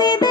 say that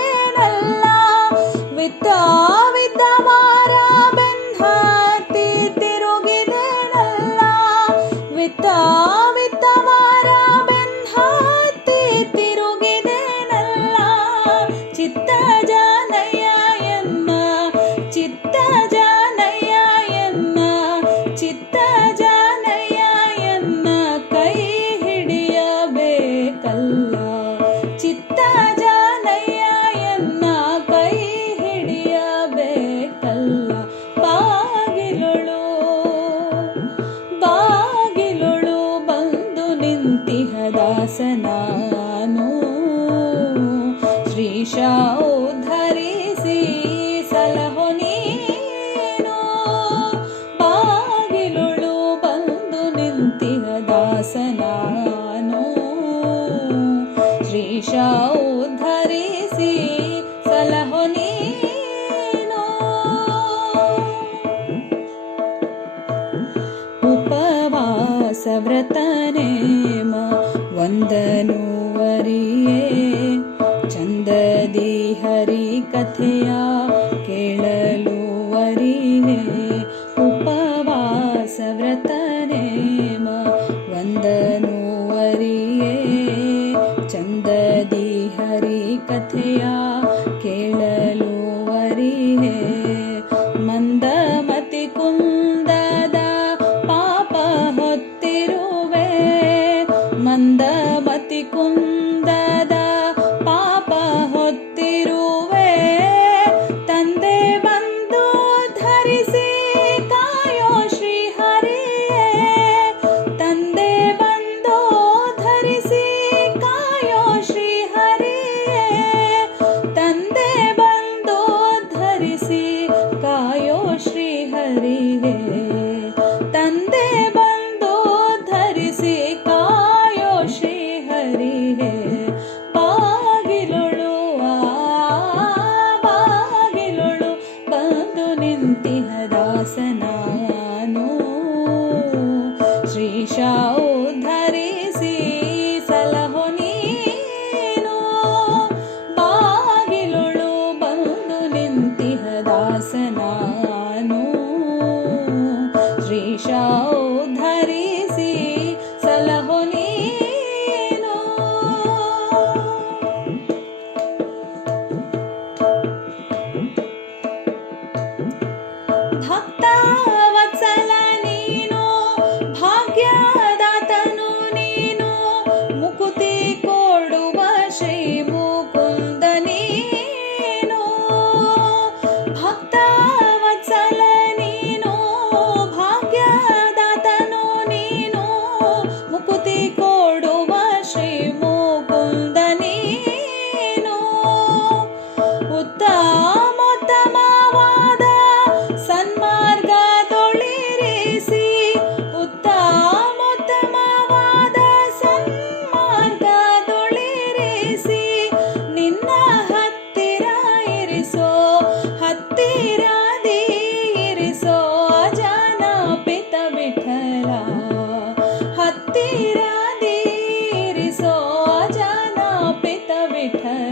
Dasna नू श्रीश धरी C उपवासव्रतने मा वन्दनो वरिये चन्दी हरि कथया மூவரியே विन्तिः दासना बैठा